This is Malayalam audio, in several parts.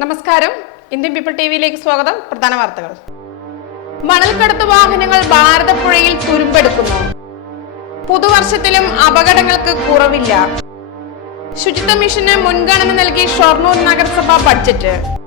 നമസ്കാരം. ഇന്ത്യൻ പീപ്പിൾ ടി വിയിലേക്ക് സ്വാഗതം. പ്രധാന വാർത്തകൾ. മണൽക്കടത്ത് വാഹനങ്ങൾ ഭാരതപ്പുഴയിൽ തുരുമ്പെടുക്കുന്നു. പുതുവർഷത്തിലും അപകടങ്ങൾക്ക് കുറവില്ല. ശുചിത്വ മിഷന് മുൻഗണന നൽകി ഷൊർണൂർ നഗരസഭ ബഡ്ജറ്റ്.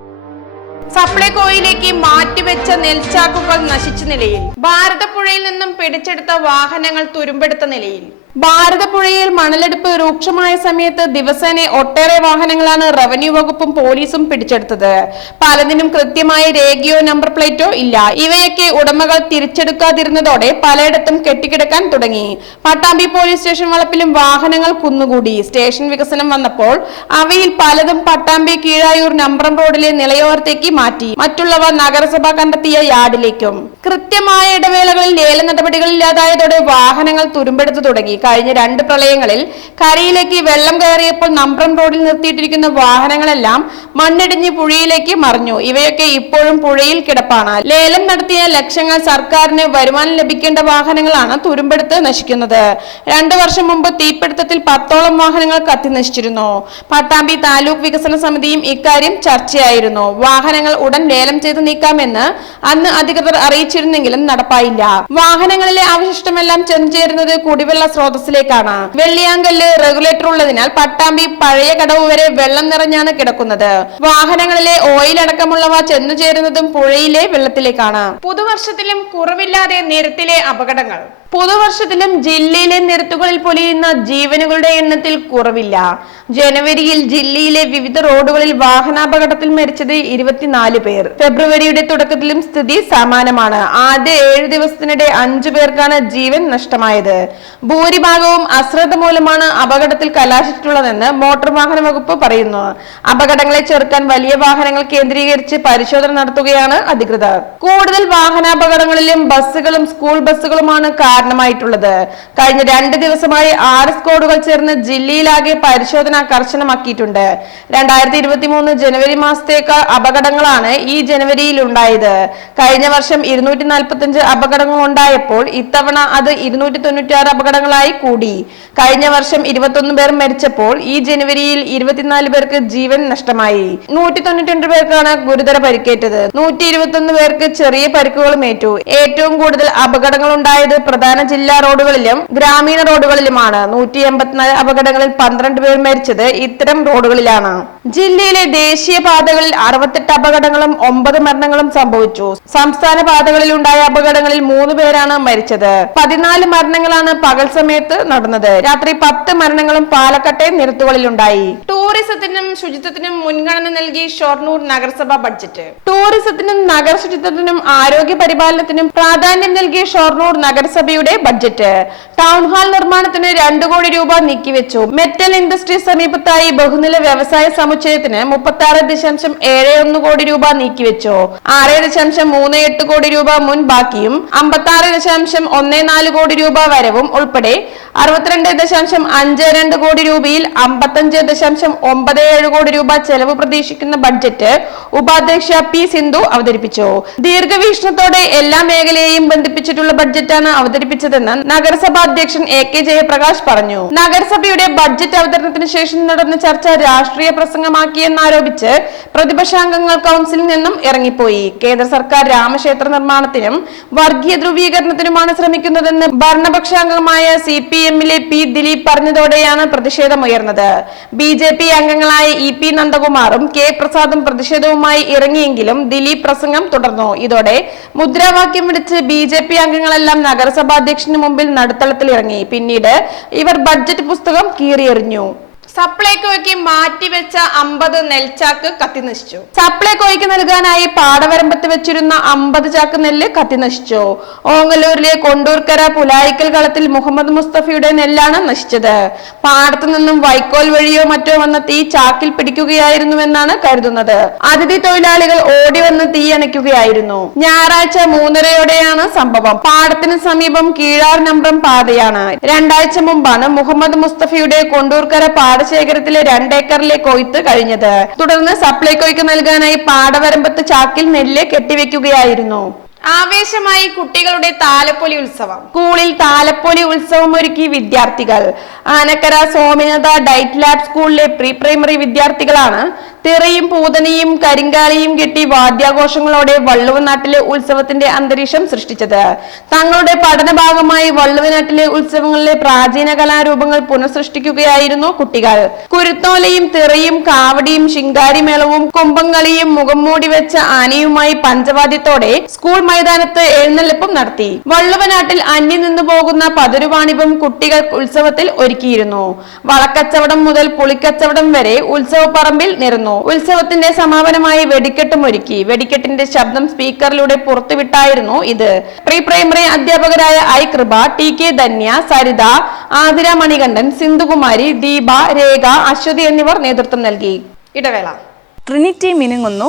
സപ്ലൈകോയിലേക്ക് മാറ്റിവെച്ച നെൽച്ചാക്കുകൾ നശിച്ച നിലയിൽ. ഭാരതപ്പുഴയിൽ നിന്നും പിടിച്ചെടുത്ത വാഹനങ്ങൾ തുരുമ്പെടുത്ത നിലയിൽ. ഭാരതപ്പുഴയിൽ മണലെടുപ്പ് രൂക്ഷമായ സമയത്ത് ദിവസേന ഒട്ടേറെ വാഹനങ്ങളാണ് റവന്യൂ വകുപ്പും പോലീസും പിടിച്ചെടുത്തത്. പലതിനും കൃത്യമായ രേഖയോ നമ്പർ പ്ലേറ്റോ ഇല്ല. ഇവയൊക്കെ ഉടമകൾ തിരിച്ചെടുക്കാതിരുന്നതോടെ പലയിടത്തും കെട്ടിക്കിടക്കാൻ തുടങ്ങി. പട്ടാമ്പി പോലീസ് സ്റ്റേഷൻ വളപ്പിലും വാഹനങ്ങൾ കുന്നുകൂടി. സ്റ്റേഷൻ വികസനം വന്നപ്പോൾ അവയിൽ പലതും പട്ടാമ്പി കീഴായൂർ നമ്പറം റോഡിലെ നിലയോരത്തേക്ക് മാറ്റി. മറ്റുള്ളവ നഗരസഭ കണ്ടെത്തിയ യാർഡിലേക്കും. കൃത്യമായ ഇടവേളകളിൽ ലേല നടപടികളില്ലാതായതോടെ വാഹനങ്ങൾ തുരുമ്പെടുത്തു തുടങ്ങി. കഴിഞ്ഞ രണ്ട് പ്രളയങ്ങളിൽ കരയിലേക്ക് വെള്ളം കയറിയപ്പോൾ നമ്പ്രം റോഡിൽ നിർത്തിയിട്ടിരിക്കുന്ന വാഹനങ്ങളെല്ലാം മണ്ണിടിഞ്ഞ് പുഴയിലേക്ക് മറിഞ്ഞു. ഇവയൊക്കെ ഇപ്പോഴും പുഴയിൽ കിടപ്പാണ്. ലേലം നടത്തിയ ലക്ഷങ്ങൾ സർക്കാരിന് വരുമാനം ലഭിക്കേണ്ട വാഹനങ്ങളാണ് തുരുമ്പെടുത്ത് നശിക്കുന്നത്. രണ്ടു വർഷം മുമ്പ് തീപിടുത്തത്തിൽ പത്തോളം വാഹനങ്ങൾ കത്തി നശിച്ചിരുന്നു. പട്ടാമ്പി താലൂക്ക് വികസന സമിതിയും ഇക്കാര്യം ചർച്ചയായിരുന്നു. വാഹനങ്ങൾ ഉടൻ ലേലം ചെയ്ത് നീക്കാമെന്ന് അന്ന് അധികൃതർ അറിയിച്ചിരുന്നെങ്കിലും നടപ്പായില്ല. വാഹനങ്ങളിലെ അവശിഷ്ടമെല്ലാം ചെന്നു ചേരുന്നത് കുടിവെള്ള സ്രോതസ്സിലേക്കാണ്. വെള്ളിയാങ്കല്ല് റെഗുലേറ്റർ ഉള്ളതിനാൽ പട്ടാമ്പി പഴയ കടവ് വരെ വെള്ളം നിറഞ്ഞാണ് കിടക്കുന്നത്. വാഹനങ്ങളിലെ ഓയിൽ അടക്കമുള്ളവ ചെന്നു ചേരുന്നതും പുഴയിലെ വെള്ളത്തിലേക്കാണ്. പുതുവർഷത്തിലും കുറവില്ലാതെ നിരത്തിലെ അപകടങ്ങൾ. പുതുവർഷത്തിലും ജില്ലയിലെ നിരത്തുകളിൽ പൊലിയുന്ന ജീവനുകളുടെ എണ്ണത്തിൽ കുറവില്ല. ജനുവരിയിൽ ജില്ലയിലെ വിവിധ റോഡുകളിൽ വാഹനാപകടത്തിൽ മരിച്ചത് ഇരുപത്തിനാല് പേർ. ഫെബ്രുവരിയുടെ തുടക്കത്തിലും സ്ഥിതി സമാനമാണ്. ആദ്യ ഏഴ് ദിവസത്തിനിടെ അഞ്ചു പേർക്കാണ് ജീവൻ നഷ്ടമായത്. ഭൂരിഭാഗവും അശ്രദ്ധ മൂലമാണ് അപകടത്തിൽ കലാശിച്ചിട്ടുള്ളതെന്ന് മോട്ടോർ വാഹന വകുപ്പ് പറയുന്നു. അപകടങ്ങളെ ചെറുക്കാൻ വലിയ വാഹനങ്ങൾ കേന്ദ്രീകരിച്ച് പരിശോധന നടത്തുകയാണ് അധികൃതർ. കൂടുതൽ വാഹനാപകടങ്ങളിലും ബസ്സുകളും സ്കൂൾ ബസ്സുകളുമാണ് കാരണമായിട്ടുള്ളത്. കഴിഞ്ഞ രണ്ട് ദിവസമായി ആറ് സ്ക്വാഡുകൾ ചേർന്ന് ജില്ലയിലാകെ പരിശോധന കർശനമാക്കിയിട്ടുണ്ട്. രണ്ടായിരത്തി ഇരുപത്തി മൂന്ന് ജനുവരി മാസത്തേക്കാൾ അപകടങ്ങളാണ് ഈ ജനുവരിയിൽ ഉണ്ടായത് കഴിഞ്ഞ വർഷം ഇരുന്നൂറ്റി നാൽപ്പത്തി അഞ്ച് അപകടങ്ങൾ ഉണ്ടായപ്പോൾ ഇത്തവണ അത് ഇരുന്നൂറ്റി തൊണ്ണൂറ്റി ആറ് അപകടങ്ങളായി കൂടി. കഴിഞ്ഞ വർഷം ഇരുപത്തൊന്ന് പേർ മരിച്ചപ്പോൾ ഈ ജനുവരിയിൽ ഇരുപത്തിനാല് പേർക്ക് ജീവൻ നഷ്ടമായി. നൂറ്റി തൊണ്ണൂറ്റി രണ്ട് പേർക്കാണ് ഗുരുതര പരിക്കേറ്റത്. നൂറ്റി ഇരുപത്തി പേർക്ക് ചെറിയ പരിക്കുകളും ഏറ്റു. ഏറ്റവും കൂടുതൽ അപകടങ്ങൾ ഉണ്ടായത് പ്രധാന ജില്ലാ റോഡുകളിലും ഗ്രാമീണ റോഡുകളിലുമാണ് നൂറ്റി എൺപത്തിനാല് അപകടങ്ങളിൽ പന്ത്രണ്ട് പേർ മരിച്ചത് ഇത്തരം റോഡുകളിലാണ്. ജില്ലയിലെ ദേശീയ പാതകളിൽ അറുപത്തെട്ട് അപകടങ്ങളും ഒമ്പത് മരണങ്ങളും സംഭവിച്ചു. സംസ്ഥാന പാതകളിൽ ഉണ്ടായ അപകടങ്ങളിൽ മൂന്ന് പേരാണ് മരിച്ചത്. പതിനാല് മരണങ്ങളാണ് പകൽ സമയത്ത് നടന്നത്. രാത്രി പത്ത് മരണങ്ങളും പാലക്കാട്ടെ നിരത്തുകളിലുണ്ടായി. ടൂറിസത്തിനും ശുചിത്വത്തിനും മുൻഗണന നൽകി ഷൊർണൂർ നഗരസഭ ബഡ്ജറ്റ്. ടൂറിസത്തിനും നഗര ശുചിത്വത്തിനും ആരോഗ്യ പരിപാലനത്തിനും പ്രാധാന്യം നൽകി ഷൊർണൂർ നഗരസഭയുടെ ബഡ്ജറ്റ്. ടൗൺ ഹാൾ നിർമ്മാണത്തിന് രണ്ടു കോടി രൂപ നീക്കിവെച്ചു. മെറ്റൽ ഇൻഡസ്ട്രി സമീപത്തായി ബഹുനില വ്യവസായ സമുച്ചയത്തിന് മുപ്പത്തി ആറ് ദശാംശം ഏഴ് ഒന്ന് കോടി രൂപ നീക്കിവെച്ചു. ആറ് ദശാംശം മൂന്ന് എട്ട് കോടി രൂപ മുൻ ബാക്കിയും അമ്പത്തി ആറ് ദശാംശം ഒന്ന് നാല് കോടി രൂപ വരവും ഉൾപ്പെടെ അറുപത്തിരണ്ട് ദശാംശം അഞ്ച് രണ്ട് കോടി രൂപയിൽ അമ്പത്തഞ്ച് ദശാംശം ഒമ്പത് ഏഴ് കോടി രൂപ ചെലവ് പ്രതീക്ഷിക്കുന്ന ബഡ്ജറ്റ് ഉപാധ്യക്ഷ പി സിന്ധു അവതരിപ്പിച്ചു. ദീർഘവീക്ഷണത്തോടെ എല്ലാ മേഖലയെയും ബന്ധിപ്പിച്ചിട്ടുള്ള ബഡ്ജറ്റാണ് അവതരിപ്പിച്ചതെന്ന് നഗരസഭാ അധ്യക്ഷൻ എ കെ ജയപ്രകാശ് പറഞ്ഞു. നഗരസഭയുടെ ബഡ്ജറ്റ് അവതരണത്തിന് ശേഷം നടന്ന ചർച്ച രാഷ്ട്രീയ പ്രസംഗമാക്കിയെന്നാരോപിച്ച് പ്രതിപക്ഷാംഗങ്ങൾ കൗൺസിലിൽ നിന്നും ഇറങ്ങിപ്പോയി. കേന്ദ്ര സർക്കാർ രാമക്ഷേത്ര നിർമ്മാണത്തിനും വർഗീയ ധ്രുവീകരണത്തിനുമാണ് ശ്രമിക്കുന്നതെന്ന് ഭരണപക്ഷാംഗമായ സി പി എമ്മിലെ പി ദിലീപ് പറഞ്ഞതോടെയാണ് പ്രതിഷേധമുയർന്നത്. ബി ജെ പി അംഗങ്ങളായ ഇ പി നന്ദകുമാറും കെ പ്രസാദും പ്രതിഷേധവുമായി ഇറങ്ങിയെങ്കിലും ദിലീപ് പ്രസംഗം തുടർന്നു. ഇതോടെ മുദ്രാവാക്യം വിളിച്ച് ബി ജെ പി അംഗങ്ങളെല്ലാം നഗരസഭാ അധ്യക്ഷന് മുമ്പിൽ നടുത്തളത്തിൽ ഇറങ്ങി പിന്നീട് ഇവർ ബഡ്ജറ്റ് പുസ്തകം കീറിയെറിഞ്ഞു. സപ്ലൈകോയ്ക്ക് മാറ്റിവെച്ച അമ്പത് നെൽച്ചാക്ക് കത്തിനശിച്ചു സപ്ലൈകോയ്ക്ക് നൽകാനായി പാടവരമ്പത്ത് വെച്ചിരുന്ന അമ്പത് ചാക്ക് നെല്ല് കത്തിനശിച്ചു ഓങ്ങല്ലൂരിലെ കൊണ്ടൂർക്കര പുലായിക്കൽ കളത്തിൽ മുഹമ്മദ് മുസ്തഫയുടെ നെല്ലാണ് നശിച്ചത്. പാടത്തു നിന്നും വൈക്കോൽ വഴിയോ മറ്റോ വന്ന തീ ചാക്കിൽ പിടിക്കുകയായിരുന്നുവെന്നാണ് കരുതുന്നത്. അതിഥി തൊഴിലാളികൾ ഓടി വന്ന് തീ അണയ്ക്കുകയായിരുന്നു. ഞായറാഴ്ച മൂന്നരയോടെയാണ് സംഭവം. പാടത്തിന് സമീപം കീഴാർ നമ്പ്രം പാതയാണ്. രണ്ടാഴ്ച മുമ്പാണ് മുഹമ്മദ് മുസ്തഫയുടെ കൊണ്ടൂർക്കര പാടശേഖരത്തിലെ രണ്ടേക്കറിലെ കൊയ്ത്ത് കഴിഞ്ഞത്. തുടർന്ന് സപ്ലൈകോയ്ക്ക് നൽകാനായി പാടവരമ്പത്ത് ചാക്കിൽ നെല്ല് കെട്ടിവെക്കുകയായിരുന്നു. ആവേശമായി കുട്ടികളുടെ താലപ്പൊലി ഉത്സവം. സ്കൂളിൽ താലപ്പൊലി ഉത്സവം ഒരുക്കി വിദ്യാർത്ഥികൾ. ആനക്കര സോമനാഥ ഡൈറ്റ് ലാബ് സ്കൂളിലെ പ്രീ പ്രൈമറി വിദ്യാർത്ഥികളാണ് തിറയും പൂതനയും കരിങ്കാലിയും കെട്ടി വാദ്യാഘോഷങ്ങളോടെ വള്ളുവനാട്ടിലെ ഉത്സവത്തിന്റെ അന്തരീക്ഷം സൃഷ്ടിച്ചത്. തങ്ങളുടെ പഠന ഭാഗമായി വള്ളുവനാട്ടിലെ ഉത്സവങ്ങളിലെ പ്രാചീന കലാരൂപങ്ങൾ പുനഃസൃഷ്ടിക്കുകയായിരുന്നു കുട്ടികൾ. കുരുത്തോലയും തിറയും കാവടിയും ശിങ്കാരിമേളവും കൊമ്പങ്കളിയും മുഖം മൂടി വെച്ച ആനയുമായി പഞ്ചവാദ്യത്തോടെ സ്കൂൾ മൈതാനത്ത് എഴുന്നള്ളിപ്പും നടത്തി. വള്ളുവനാട്ടിൽ അന്യം നിന്നു പോകുന്ന പതിരുവാണിപം കുട്ടികൾ ഉത്സവത്തിൽ ഒരുക്കിയിരുന്നു. വളക്കച്ചവടം മുതൽ പുളിക്കച്ചവടം വരെ ഉത്സവപ്പറമ്പിൽ നിരന്നു. ഉത്സവത്തിന്റെ സമാപനമായി വെടിക്കെട്ടും ഒരുക്കി. വെടിക്കെട്ടിന്റെ ശബ്ദം സ്പീക്കറിലൂടെ പുറത്തുവിട്ടായിരുന്നു ഇത്. പ്രീ പ്രൈമറി അധ്യാപകരായ I Kripa T K Dhanya Saritha Athira Manikandan Sindhukumari Deepa Rekha Aswathy എന്നിവർ നേതൃത്വം നൽകി. ഇടവേള. ട്രിനിറ്റി മിനുങ്ങുന്നു.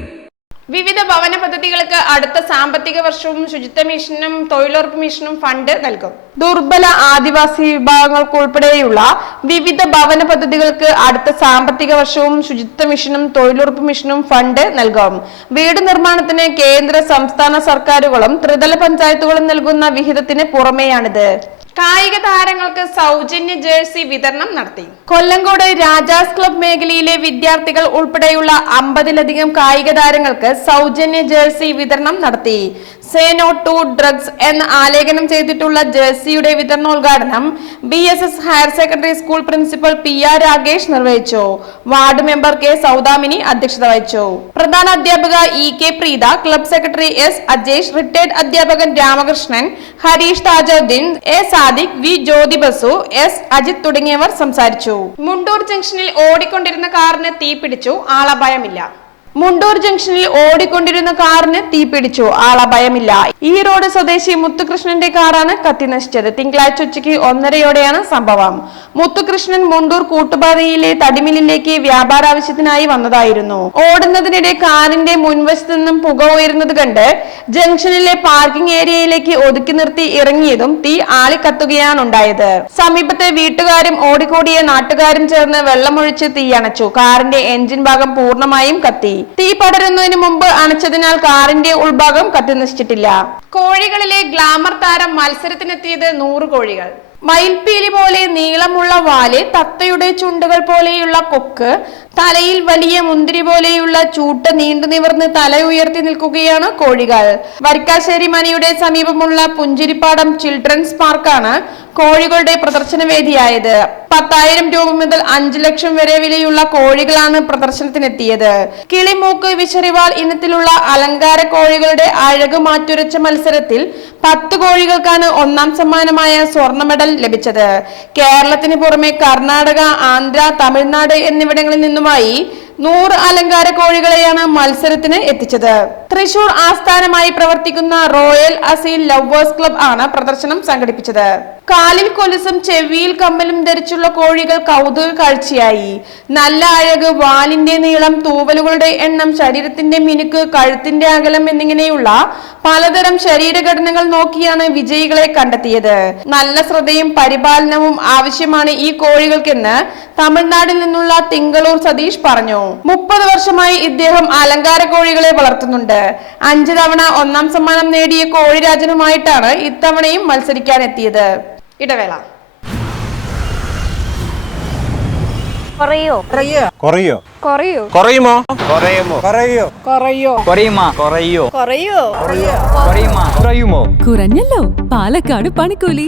വിവിധ ഭവന പദ്ധതികൾക്ക് അടുത്ത സാമ്പത്തിക വർഷവും ശുചിത്വ മിഷനും തൊഴിലുറപ്പ് മിഷനും ഫണ്ട് നൽകും. ദുർബല ആദിവാസി വിഭാഗങ്ങൾക്ക് ഉൾപ്പെടെയുള്ള വിവിധ ഭവന പദ്ധതികൾക്ക് അടുത്ത സാമ്പത്തിക വർഷവും ശുചിത്വ മിഷനും തൊഴിലുറപ്പ് മിഷനും ഫണ്ട് നൽകും. വീട് നിർമ്മാണത്തിന് കേന്ദ്ര സംസ്ഥാന സർക്കാരുകളും ത്രിതല പഞ്ചായത്തുകളും നൽകുന്ന വിഹിതത്തിന് പുറമെയാണിത്. കായിക താരങ്ങൾക്ക് സൗജന്യ ജേഴ്സി വിതരണം നടത്തി. കൊല്ലങ്കോട് രാജാസ് ക്ലബ് മേഖലയിലെ വിദ്യാർത്ഥികൾ ഉൾപ്പെടെയുള്ള അമ്പതിലധികം കായിക താരങ്ങൾക്ക് സൗജന്യ ജേഴ്സി വിതരണം നടത്തി. സേനോ ടു ഡ്രഗ്സ് എന്ന് ആലേഖനം ചെയ്തിട്ടുള്ള ജേഴ്സിയുടെ വിതരണോദ്ഘാടനം B S S higher secondary school principal P R Rakesh നിർവഹിച്ചു. വാർഡ് മെമ്പർ കെ സൗദാമിനി അധ്യക്ഷത വഹിച്ചു. പ്രധാന അധ്യാപക E K Preetha club secretary S Ajesh retired അധ്യാപകൻ Ramakrishnan Harish Thajudheen A Sadiq V Jyothi Basu S Ajith തുടങ്ങിയവർ സംസാരിച്ചു. മുണ്ടൂർ ജംഗ്ഷനിൽ ഓടിക്കൊണ്ടിരുന്ന കാറിന് തീപിടിച്ചു. ആളപായമില്ല. മുണ്ടൂർ ജംഗ്ഷനിൽ ഓടിക്കൊണ്ടിരുന്ന കാറിന് തീപിടിച്ചു. ആളഭയമില്ല ഈ റോഡ് സ്വദേശി മുത്തുകൃഷ്ണന്റെ കാറാണ് കത്തി നശിച്ചത് തിങ്കളാഴ്ച ഉച്ചയ്ക്ക് ഒന്നരയോടെയാണ് സംഭവം. മുത്തുകൃഷ്ണൻ മുണ്ടൂർ കൂട്ടുപാതയിലെ തടിമില്ലിലേക്ക് വ്യാപാര ആവശ്യത്തിനായി വന്നതായിരുന്നു. ഓടുന്നതിനിടെ കാറിന്റെ മുൻവശത്തു നിന്നും പുക ഉയരുന്നത് കണ്ട് ജംഗ്ഷനിലെ പാർക്കിംഗ് ഏരിയയിലേക്ക് ഒതുക്കി നിർത്തി ഇറങ്ങിയതും തീ ആളിക്കത്തുകയാണ് ഉണ്ടായത്. സമീപത്തെ വീട്ടുകാരും ഓടിക്കൂടിയ നാട്ടുകാരും ചേർന്ന് വെള്ളമൊഴിച്ച് തീയണച്ചു കാറിന്റെ എഞ്ചിൻ ഭാഗം പൂർണമായും കത്തി. തീ പടരുന്നതിന് മുമ്പ് അണച്ചതിനാൽ കാറിന്റെ ഉൾഭാഗം കത്തി നശിച്ചിട്ടില്ല. കോഴികളിലെ ഗ്ലാമർ താരം മത്സരത്തിനെത്തിയത് നൂറ് കോഴികൾ. മയിൽപീലി പോലെ നീളമുള്ള വാൽ തത്തയുടെ ചുണ്ടുകൾ പോലെയുള്ള കൊക്ക് തലയിൽ വലിയ മുന്തിരി പോലെയുള്ള ചൂട്ട് നീണ്ടു നിവർന്ന് തല ഉയർത്തി നിൽക്കുകയാണ് കോഴികൾ. വരിക്കാശ്ശേരി മനയുടെ സമീപമുള്ള പുഞ്ചിരിപ്പാടം ചിൽഡ്രൻസ് പാർക്കാണ് കോഴികളുടെ പ്രദർശന വേദിയായത്. പത്തായിരം രൂപ മുതൽ അഞ്ചു ലക്ഷം വരെ വിലയുള്ള കോഴികളാണ് പ്രദർശനത്തിനെത്തിയത്. കിളിമൂക്ക് വിശറിവാൾ ഇനത്തിലുള്ള അലങ്കാര കോഴികളുടെ അഴക് മാറ്റുരച്ച മത്സരത്തിൽ പത്ത് കോഴികൾക്കാണ് ഒന്നാം സമ്മാനമായ സ്വർണ മെഡൽ ലഭിച്ചത്. കേരളത്തിന് പുറമെ കർണാടക ആന്ധ്ര തമിഴ്നാട് എന്നിവിടങ്ങളിൽ നിന്നുമായി നൂറ് അലങ്കാര കോഴികളെയാണ് മത്സരത്തിന് എത്തിച്ചത്. തൃശൂർ ആസ്ഥാനമായി പ്രവർത്തിക്കുന്ന റോയൽ അസീൽ ലവേഴ്സ് ക്ലബ് ആണ് പ്രദർശനം സംഘടിപ്പിച്ചത്. കാലിൽ കൊലുസും ചെവിയിൽ കമ്മലും ധരിച്ചുള്ള കോഴികൾ കൗതുക കാഴ്ചയായി. നല്ല അഴക് വാലിന്റെ നീളം തൂവലുകളുടെ എണ്ണം ശരീരത്തിന്റെ മിനുക്ക് കഴുത്തിന്റെ അകലം എന്നിങ്ങനെയുള്ള പലതരം ശരീരഘടനകൾ നോക്കിയാണ് വിജയികളെ കണ്ടെത്തിയത്. നല്ല ശ്രദ്ധയും പരിപാലനവും ആവശ്യമാണ് ഈ കോഴികൾക്കെന്ന് തമിഴ്നാട്ടിൽ നിന്നുള്ള തിങ്കളൂർ സതീഷ് പറഞ്ഞു. മുപ്പത് വർഷമായി ഇദ്ദേഹം അലങ്കാര കോഴികളെ വളർത്തുന്നുണ്ട് അഞ്ച് തവണ ഒന്നാം സമ്മാനം നേടിയ കോഴിരാജനുമായിട്ടാണ് ഇത്തവണയും മത്സരിക്കാൻ എത്തിയത് ഇടവേള കുറയോ കുറയോ കുറയോ കുറയുമോ കുറയുമോ കുറയോ കുറയോ കുറയുമോ കുറയോ കുറയോ കുറയുമോ കുറയുമോ കുറഞ്ഞല്ലോ പാലക്കാട് പണിക്കൂലി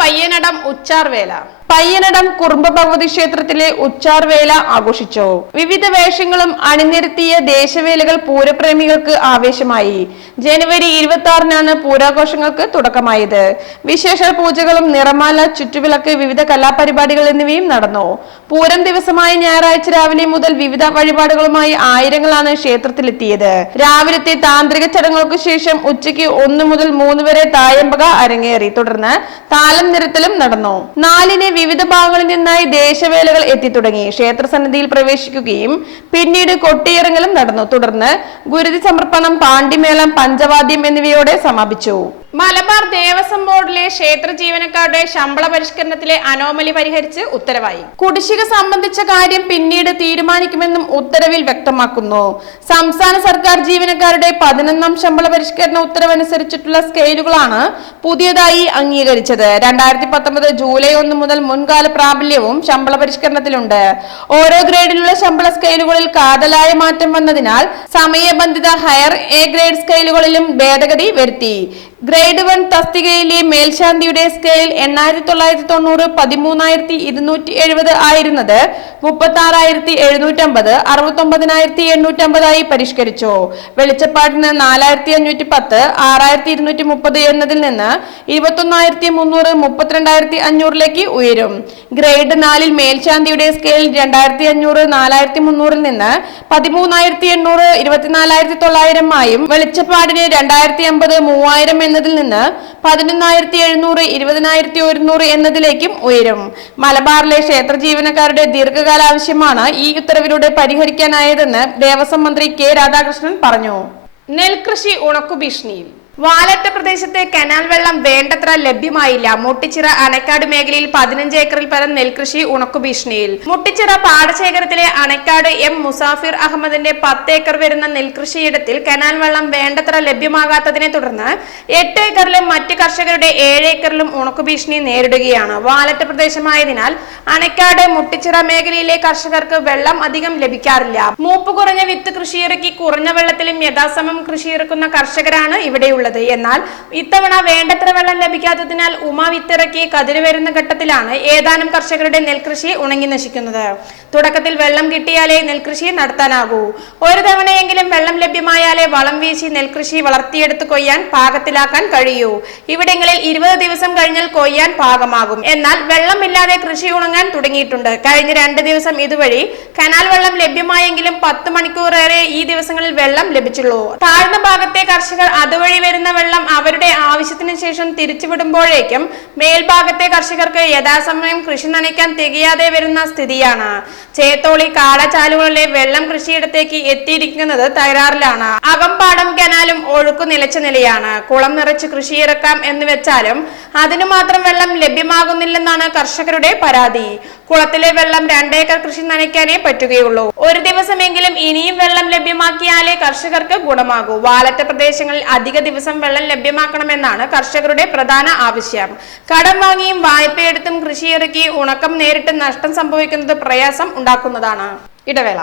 Payyanadam Ucharvela. Payyanadam Kurumba Bhagavathi ക്ഷേത്രത്തിലെ ഉച്ചാർവേല ആഘോഷിച്ചു. വിവിധ വേഷങ്ങളും അണിനിരത്തിയ ദേശവേലകൾ പൂരപ്രേമികൾക്ക് ആവേശമായി. ജനുവരി ഇരുപത്തി ആറിനാണ് പൂരാഘോഷങ്ങൾക്ക് തുടക്കമായത്. വിശേഷ പൂജകളും നിറമാല ചുറ്റുവിളക്ക് വിവിധ കലാപരിപാടികൾ എന്നിവയും നടന്നു. പൂരം ദിവസമായ ഞായറാഴ്ച രാവിലെ മുതൽ വിവിധ വഴിപാടുകളുമായി ആയിരങ്ങളാണ് ക്ഷേത്രത്തിലെത്തിയത്. രാവിലത്തെ താന്ത്രിക ചടങ്ങുകൾക്ക് ശേഷം ഉച്ചയ്ക്ക് ഒന്ന് മുതൽ മൂന്ന് വരെ തായമ്പക അരങ്ങേറി. തുടർന്ന് താലം നിരത്തലും നടന്നു. നാലിന് വിവിധ ഭാഗങ്ങളിൽ നിന്നായി ദേശവേലകൾ എത്തിത്തുടങ്ങി. ക്ഷേത്രസന്നിധിയിൽ പ്രവേശിക്കുകയും പിന്നീട് കൊട്ടിയിറങ്ങലും നടന്നു. തുടർന്ന് ഗുരുതി സമർപ്പണം പാണ്ടിമേളം പഞ്ചവാദ്യം എന്നിവയോടെ സമാപിച്ചു. മലബാർ ദേവസ്വം ബോർഡിലെ ക്ഷേത്ര ജീവനക്കാരുടെ ശമ്പള പരിഷ്കരണത്തിലെ അനോമലി പരിഹരിച്ച് ഉത്തരവായി. കുടിശ്ശിക സംബന്ധിച്ച കാര്യം പിന്നീട് തീരുമാനിക്കുമെന്നും ഉത്തരവിൽ വ്യക്തമാക്കുന്നു. സംസ്ഥാന സർക്കാർ ജീവനക്കാരുടെ പതിനൊന്നാം ശമ്പള പരിഷ്കരണ ഉത്തരവനുസരിച്ചിട്ടുള്ള സ്കെയിലുകളാണ് പുതിയതായി അംഗീകരിച്ചത്. രണ്ടായിരത്തി പത്തൊമ്പത് ജൂലൈ ഒന്ന് മുതൽ മുൻകാല പ്രാബല്യവും ശമ്പള പരിഷ്കരണത്തിലുണ്ട്. ഓരോ ഗ്രേഡിലുള്ള ശമ്പള സ്കെയിലുകളിൽ കാതലായ മാറ്റം വന്നതിനാൽ സമയബന്ധിത ഹയർ എ ഗ്രേഡ് സ്കെയിലുകളിലും ഭേദഗതി വരുത്തി. ഗ്രേഡ് വൺ തസ്തികയിലെ മേൽശാന്തിയുടെ സ്കെയിൽ എണ്ണായിരത്തി തൊള്ളായിരത്തി തൊണ്ണൂറ് പതിമൂന്നായിരത്തി ഇരുന്നൂറ്റി എഴുപത് ആയിരുന്നത് മുപ്പത്തി ആറായിരത്തി എഴുന്നൂറ്റമ്പത് അറുപത്തി ഒമ്പതിനായിരത്തി എണ്ണൂറ്റമ്പതായി പരിഷ്കരിച്ചു. വെളിച്ചപ്പാടിന് നാലായിരത്തി അഞ്ഞൂറ്റി പത്ത് ആറായിരത്തി ഇരുന്നൂറ്റി മുപ്പത് എന്നതിൽ നിന്ന് ഇരുപത്തൊന്നായിരത്തി മുന്നൂറ് മുപ്പത്തിരണ്ടായിരത്തി അഞ്ഞൂറിലേക്ക് ഉയരും. ഗ്രേഡ് നാലിൽ മേൽശാന്തിയുടെ സ്കെയിൽ രണ്ടായിരത്തി അഞ്ഞൂറ് നാലായിരത്തി മുന്നൂറിൽ നിന്ന് പതിമൂന്നായിരത്തി എണ്ണൂറ് ഇരുപത്തിനാലായിരത്തി തൊള്ളായിരം ആയും വെളിച്ചപ്പാടിന് രണ്ടായിരത്തി അമ്പത് മൂവായിരം എന്നതിൽ നിന്ന് പതിനൊന്നായിരത്തി എഴുന്നൂറ് ഇരുപതിനായിരത്തി ഒരുന്നൂറ് എന്നതിലേക്കും ഉയരും. മലബാറിലെ ക്ഷേത്ര ജീവനക്കാരുടെ ദീർഘകാല ആവശ്യമാണ് ഈ ഉത്തരവിലൂടെ പരിഹരിക്കാനായതെന്ന് ദേവസ്വം മന്ത്രി കെ രാധാകൃഷ്ണൻ പറഞ്ഞു. നെൽകൃഷി ഉണക്കുഭീഷണിയിൽ വാലറ്റ പ്രദേശത്തെ കനാൽ വെള്ളം വേണ്ടത്ര ലഭ്യമായില്ല. മുട്ടിച്ചിറ അണക്കാട് മേഖലയിൽ പതിനഞ്ച് ഏക്കറിൽ പരം നെൽകൃഷി ഉണക്കുഭീഷണിയിൽ. മുട്ടിച്ചിറ പാടശേഖരത്തിലെ അണക്കാട് എം മുസാഫിർ അഹമ്മദിന്റെ പത്ത് ഏക്കർ വരുന്ന നെൽകൃഷിയിടത്തിൽ കനാൽ വെള്ളം വേണ്ടത്ര ലഭ്യമാകാത്തതിനെ തുടർന്ന് എട്ട് ഏക്കറിലും മറ്റ് കർഷകരുടെ ഏഴ് ഏക്കറിലും ഉണക്കുഭീഷണി നേരിടുകയാണ്. വാലറ്റ പ്രദേശമായതിനാൽ അണക്കാട് മുട്ടിച്ചിറ മേഖലയിലെ കർഷകർക്ക് വെള്ളം അധികം ലഭിക്കാറില്ല. മൂപ്പ് കുറഞ്ഞ വിത്ത് കൃഷിയിറക്കി കുറഞ്ഞ വെള്ളത്തിലും യഥാസമം കൃഷിയിറക്കുന്ന കർഷകരാണ് ഇവിടെയുള്ളത്. എന്നാൽ ഇത്തവണ വേണ്ടത്ര വെള്ളം ലഭിക്കാത്തതിനാൽ ഉമ വിത്തിറക്കി കതിര് വരുന്ന ഘട്ടത്തിലാണ് ഏതാനും കർഷകരുടെ നെൽകൃഷി ഉണങ്ങി നശിക്കുന്നത്. തുടക്കത്തിൽ വെള്ളം കിട്ടിയാലേ നെൽകൃഷി നടത്താനാകൂ. ഒരു തവണയെങ്കിലും വെള്ളം ലഭ്യമായാലേ വളം വീശി നെൽകൃഷി വളർത്തിയെടുത്ത് കൊയ്യാൻ പാകത്തിലാക്കാൻ കഴിയൂ. ഇവിടങ്ങളിൽ ഇരുപത് ദിവസം കഴിഞ്ഞാൽ കൊയ്യാൻ പാകമാകും. എന്നാൽ വെള്ളമില്ലാതെ കൃഷി ഉണങ്ങാൻ തുടങ്ങിയിട്ടുണ്ട്. കഴിഞ്ഞ രണ്ട് ദിവസം ഇതുവഴി കനാൽ വെള്ളം ലഭ്യമായെങ്കിലും പത്ത് മണിക്കൂറേറെ ഈ ദിവസങ്ങളിൽ വെള്ളം ലഭിച്ചുള്ളൂ. താഴ്ന്ന ഭാഗത്തെ കർഷകർ അതുവഴി വരുന്ന വെള്ളം അവരുടെ ആവശ്യത്തിന് ശേഷം തിരിച്ചുവിടുമ്പോഴേക്കും മേൽഭാഗത്തെ കർഷകർക്ക് യഥാസമയം കൃഷി നനയ്ക്കാൻ തികയാതെ വരുന്ന സ്ഥിതിയാണ്. ചേത്തോളി കാടച്ചാലുകളിലെ വെള്ളം കൃഷിയിടത്തേക്ക് എത്തിയിരിക്കുന്നത് തകരാറിലാണ്. അകമ്പാടം കനാലും ഒഴുക്കു നിലച്ച നിലയാണ്. കുളം നിറച്ച് കൃഷിയിറക്കാം എന്ന് വെച്ചാലും അതിനു മാത്രം വെള്ളം ലഭ്യമാകുന്നില്ലെന്നാണ് കർഷകരുടെ പരാതി. കുളത്തിലെ വെള്ളം രണ്ടേക്കർ കൃഷി നനയ്ക്കാനേ പറ്റുകയുള്ളൂ. ഒരു ദിവസമെങ്കിലും ഇനിയും വെള്ളം ലഭ്യമാക്കിയാലേ കർഷകർക്ക് ഗുണമാകൂ. വാലറ്റ പ്രദേശങ്ങളിൽ അധിക ദിവസം വെള്ളം ലഭ്യമാക്കണമെന്നാണ് കർഷകരുടെ പ്രധാന ആവശ്യം. കടം വാങ്ങിയും വായ്പയെടുത്തും കൃഷിയിറക്കി ഉണക്കം നേരിട്ട് നഷ്ടം സംഭവിക്കുന്നത് പ്രയാസം ഉണ്ടാക്കുന്നതാണ്. ഇടവേള.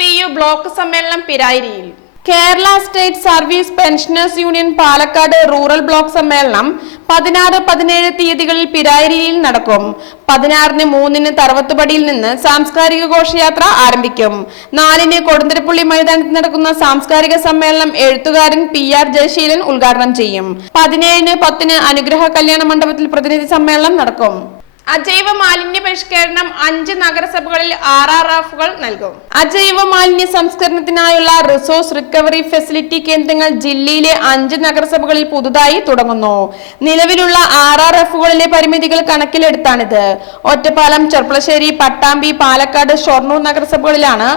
P U block സമ്മേളനം പിരായിരിയിൽ. Kerala state service pensioners union Palakkad rural block സമ്മേളനം പതിനാറ് പതിനേഴ് തീയതികളിൽ പിരായിരിയിൽ നടക്കും. പതിനാറിന് മൂന്നിന് തറവത്തുപടിയിൽ നിന്ന് സാംസ്കാരിക ഘോഷയാത്ര ആരംഭിക്കും. നാലിന് കൊടുന്തരപ്പള്ളി മൈതാനത്ത് നടക്കുന്ന സാംസ്കാരിക സമ്മേളനം എഴുത്തുകാരൻ പി ആർ ജയശീലൻ ഉദ്ഘാടനം ചെയ്യും. പതിനേഴിന് പത്തിന് അനുഗ്രഹ കല്യാണ മണ്ഡപത്തിൽ പ്രതിനിധി സമ്മേളനം നടക്കും. അജൈവ മാലിന്യ പരിഷ്കരണം അഞ്ച് നഗരസഭകളിൽ ആർആർഎഫുകൾ ആർ എഫുകൾ നൽകും. അജൈവ മാലിന്യ സംസ്കരണത്തിനായുള്ള റിസോഴ്സ് റിക്കവറി ഫെസിലിറ്റി കേന്ദ്രങ്ങൾ ജില്ലയിലെ അഞ്ച് നഗരസഭകളിൽ പുതുതായി തുടങ്ങുന്നു. നിലവിലുള്ള ആർ ആർ എഫുകളിലെ പരിമിതികൾ കണക്കിലെടുത്താണിത്. ഒറ്റപ്പാലം ചെർപ്പളശ്ശേരി പട്ടാമ്പി പാലക്കാട് ഷൊർണൂർ നഗരസഭകളിലാണ്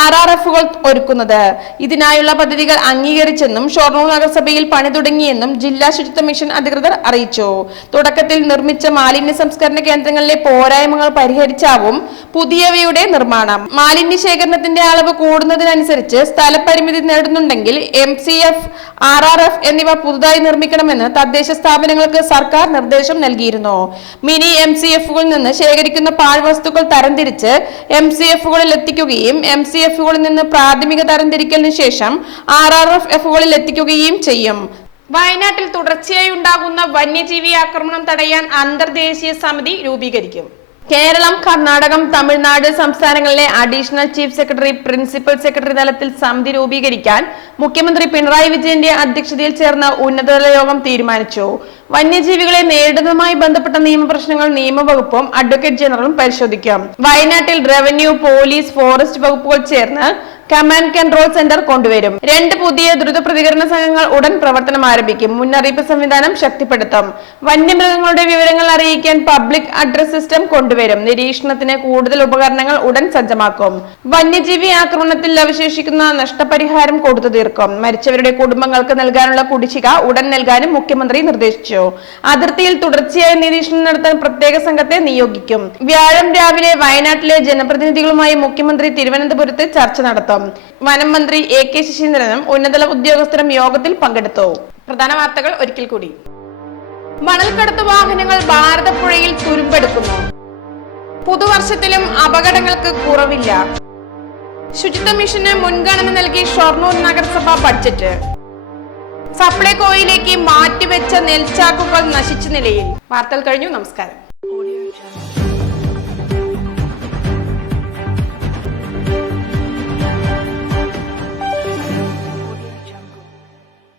ആർആർഎഫുകൾ ആർ എഫുകൾ ഒരുക്കുന്നത്. ഇതിനായുള്ള പദ്ധതികൾ അംഗീകരിച്ചെന്നും ഷൊർണൂർ നഗരസഭയിൽ പണി തുടങ്ങിയെന്നും ജില്ലാ ശുചിത്വ മിഷൻ അധികൃതർ അറിയിച്ചു. തുടക്കത്തിൽ നിർമ്മിച്ച മാലിന്യ സംസ്കരണ കേന്ദ്രങ്ങളിലെ പോരായ്മകൾ പരിഹരിച്ചാവും പുതിയവയുടെ നിർമ്മാണം. മാലിന്യ ശേഖരണത്തിന്റെ അളവ് കൂടുന്നതിനനുസരിച്ച് സ്ഥലപരിമിതി നേടുന്നുണ്ടെങ്കിൽ M C F R R F എന്നിവ പുതുതായി നിർമ്മിക്കണമെന്ന് തദ്ദേശ സ്ഥാപനങ്ങൾക്ക് സർക്കാർ നിർദ്ദേശം നൽകിയിരുന്നു. മിനി എം സി എഫുകളിൽ നിന്ന് ശേഖരിക്കുന്ന പാഴ്വസ്തുക്കൾ തരംതിരിച്ച് എം സി എഫുകളിൽ എത്തിക്കുകയും എം സി എഫുകളിൽ നിന്ന് പ്രാഥമിക തരംതിരിക്കലിന് ശേഷം ആർ ആർ എഫ് എഫുകളിൽ എത്തിക്കുകയും ചെയ്യും. വയനാട്ടിൽ തുടർച്ചയായി ഉണ്ടാകുന്ന വന്യജീവി ആക്രമണം തടയാൻ അന്തർദേശീയ സമിതി രൂപീകരിക്കും. കേരളം കർണാടകം തമിഴ്നാട് സംസ്ഥാനങ്ങളിലെ additional chief secretary principal secretary തലത്തിൽ സമിതി രൂപീകരിക്കാൻ മുഖ്യമന്ത്രി പിണറായി വിജയന്റെ അധ്യക്ഷതയിൽ ചേർന്ന ഉന്നതതല യോഗം തീരുമാനിച്ചു. വന്യജീവികളെ നേരിടുന്നതുമായി ബന്ധപ്പെട്ട നിയമപ്രശ്നങ്ങൾ നിയമവകുപ്പും അഡ്വക്കേറ്റ് ജനറലും പരിശോധിക്കും. വയനാട്ടിൽ റവന്യൂ പോലീസ് ഫോറസ്റ്റ് വകുപ്പുകൾ ചേർന്ന് കമാൻഡ് കൺട്രോൾ സെന്റർ കൊണ്ടുവരും. രണ്ട് പുതിയ ദ്രുത പ്രതികരണ സംഘങ്ങൾ ഉടൻ പ്രവർത്തനം ആരംഭിക്കും. മുന്നറിയിപ്പ് സംവിധാനം ശക്തിപ്പെടുത്തും. വന്യമൃഗങ്ങളുടെ വിവരങ്ങൾ അറിയിക്കാൻ പബ്ലിക് അഡ്രസ് സിസ്റ്റം കൊണ്ടുവരും. നിരീക്ഷണത്തിന് കൂടുതൽ ഉപകരണങ്ങൾ ഉടൻ സജ്ജമാക്കും. വന്യജീവി ആക്രമണത്തിൽ അവശേഷിക്കുന്ന നഷ്ടപരിഹാരം കൊടുത്തു തീർക്കും. മരിച്ചവരുടെ കുടുംബങ്ങൾക്ക് നൽകാനുള്ള കുടിശ്ശിക ഉടൻ നൽകാനും മുഖ്യമന്ത്രി നിർദ്ദേശിച്ചു. അതിർത്തിയിൽ തുടർച്ചയായ നിരീക്ഷണം നടത്താൻ പ്രത്യേക സംഘത്തെ നിയോഗിക്കും. വ്യാഴം രാവിലെ വയനാട്ടിലെ ജനപ്രതിനിധികളുമായി മുഖ്യമന്ത്രി തിരുവനന്തപുരത്ത് ചർച്ച നടത്തും. വനം മന്ത്രി എ കെ ശശീന്ദ്രനും ഉന്നതല ഉദ്യോഗസ്ഥരും യോഗത്തിൽ പങ്കെടുത്തു. പ്രധാന വാർത്തകൾ ഒരിക്കൽ കൂടി. മണൽക്കടത്ത് വാഹനങ്ങൾ ഭാരതപ്പുഴയിൽ തുരുമ്പെടുക്കുന്നു. പുതുവർഷത്തിലും അപകടങ്ങൾക്ക് കുറവില്ല. ശുചിത്വ മിഷന് മുൻഗണന നൽകി ഷൊർണൂർ നഗരസഭ ബഡ്ജറ്റ്. സപ്ലൈകോയിലേക്ക് മാറ്റിവെച്ച നെൽച്ചാക്കുകൾ നശിച്ച നിലയിൽ. വാർത്തകൾ കഴിഞ്ഞു. നമസ്കാരം.